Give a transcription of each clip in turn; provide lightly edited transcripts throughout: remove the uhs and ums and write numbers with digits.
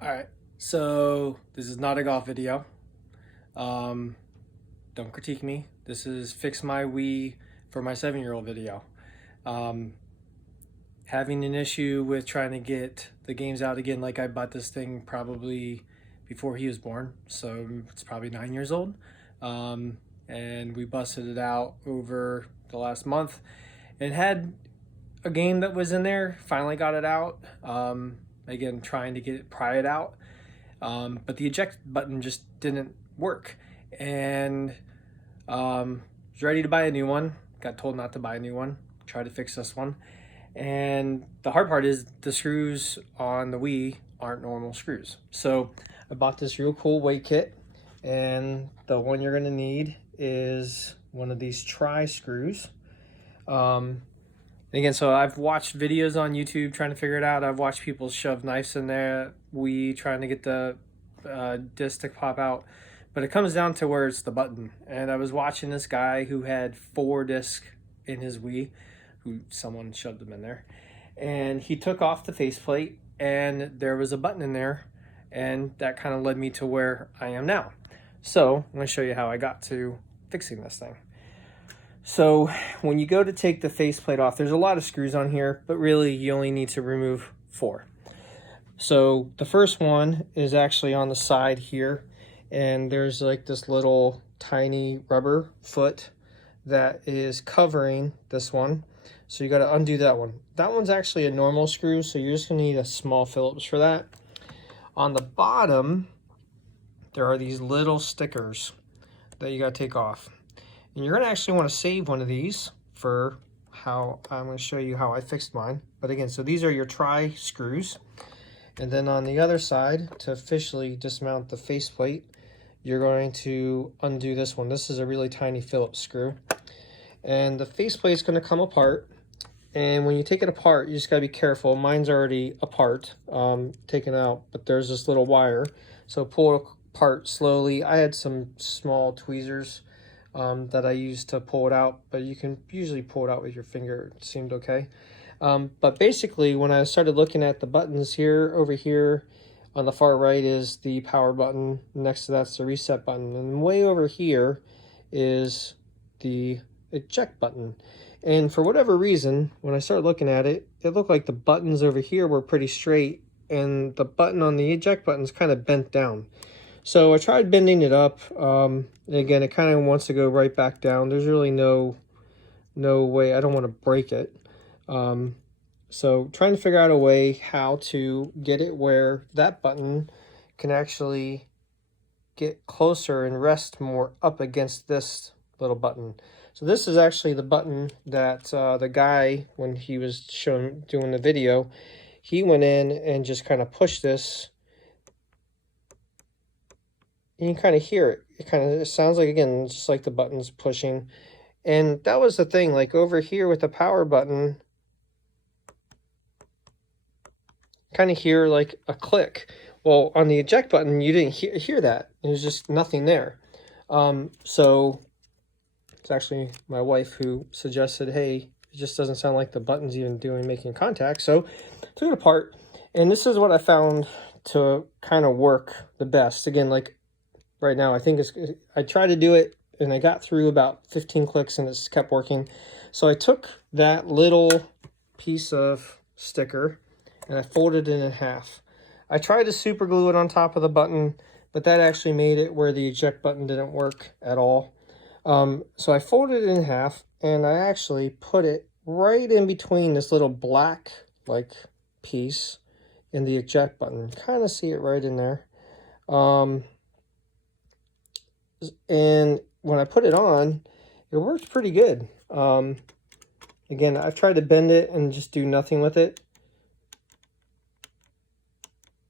Alright, so this is not a golf video. Um, don't critique me. This is fix my Wii for my 7-year-old video. Um, Having an issue with trying to get the games out again. Like, I bought this thing probably before he was born, so it's probably 9 years old. And we busted it out over the last month and had a game that was in there, finally got it out. Again, trying to pry it out. But the eject button just didn't work. And was ready to buy a new one. Got told not to buy a new one. Tried to fix this one. And the hard part is the screws on the Wii aren't normal screws. So I bought this real cool weight kit. And the one you're going to need is one of these tri screws. Again, so I've watched videos on YouTube trying to figure it out. I've watched people shove knives in there, Wii trying to get the disc to pop out. But it comes down to where it's the button. And I was watching this guy who had 4 discs in his Wii, who someone shoved them in there. And he took off the faceplate, and there was a button in there. And that kind of led me to where I am now. So I'm going to show you how I got to fixing this thing. So when you go to take the faceplate off, there's a lot of screws on here, but really you only need to remove 4. So the first one is actually on the side here, and there's like this little tiny rubber foot that is covering this one. So you got to undo that one. That one's actually a normal screw, so you're just going to need a small Phillips for that. On the bottom, there are these little stickers that you got to take off. And you're going to actually want to save one of these for how I'm going to show you how I fixed mine. But again, so these are your tri screws. And then on the other side, to officially dismount the faceplate, you're going to undo this one. This is a really tiny Phillips screw. And the faceplate is going to come apart. And when you take it apart, you just got to be careful. Mine's already apart, taken out, but there's this little wire. So pull it apart slowly. I had some small tweezers that I used to pull it out, but you can usually pull it out with your finger. It seemed okay. But basically, when I started looking at the buttons here, over here on the far right is the power button. Next to that's the reset button. And way over here is the eject button. And for whatever reason, when I started looking at it, it looked like the buttons over here were pretty straight, and the button on the eject button is kind of bent down. So I tried bending it up. Again, it kind of wants to go right back down. There's really no way. I don't want to break it. So trying to figure out a way how to get it where that button can actually get closer and rest more up against this little button. So this is actually the button that the guy, when he was doing the video, he went in and just kind of pushed this. And you kind of hear it. It sounds like, again, just like the button's pushing. And that was the thing, like over here with the power button, kind of hear like a click. Well, on the eject button, you didn't hear that. There's just nothing there. So it's actually my wife who suggested, hey, it just doesn't sound like the button's even making contact. So took it apart. And this is what I found to kind of work the best. Again, like right now, I think I tried to do it and I got through about 15 clicks and it's kept working. So I took that little piece of sticker and I folded it in half. I tried to super glue it on top of the button, but that actually made it where the eject button didn't work at all. So I folded it in half and I actually put it right in between this little black like piece and the eject button. Kind of see it right in there. And when I put it on, it worked pretty good. Again, I've tried to bend it and just do nothing with it.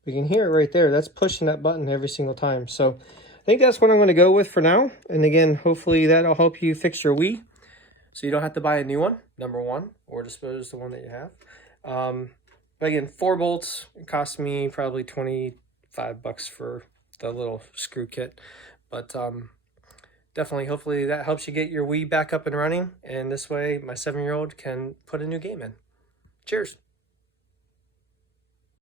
You can hear it right there. That's pushing that button every single time. So I think that's what I'm going to go with for now. And again, hopefully that'll help you fix your Wii, so you don't have to buy a new one, number one, or dispose the one that you have. But again, 4 bolts. It cost me probably 25 bucks for the little screw kit. But definitely, hopefully that helps you get your Wii back up and running. And this way, my 7-year-old can put a new game in. Cheers.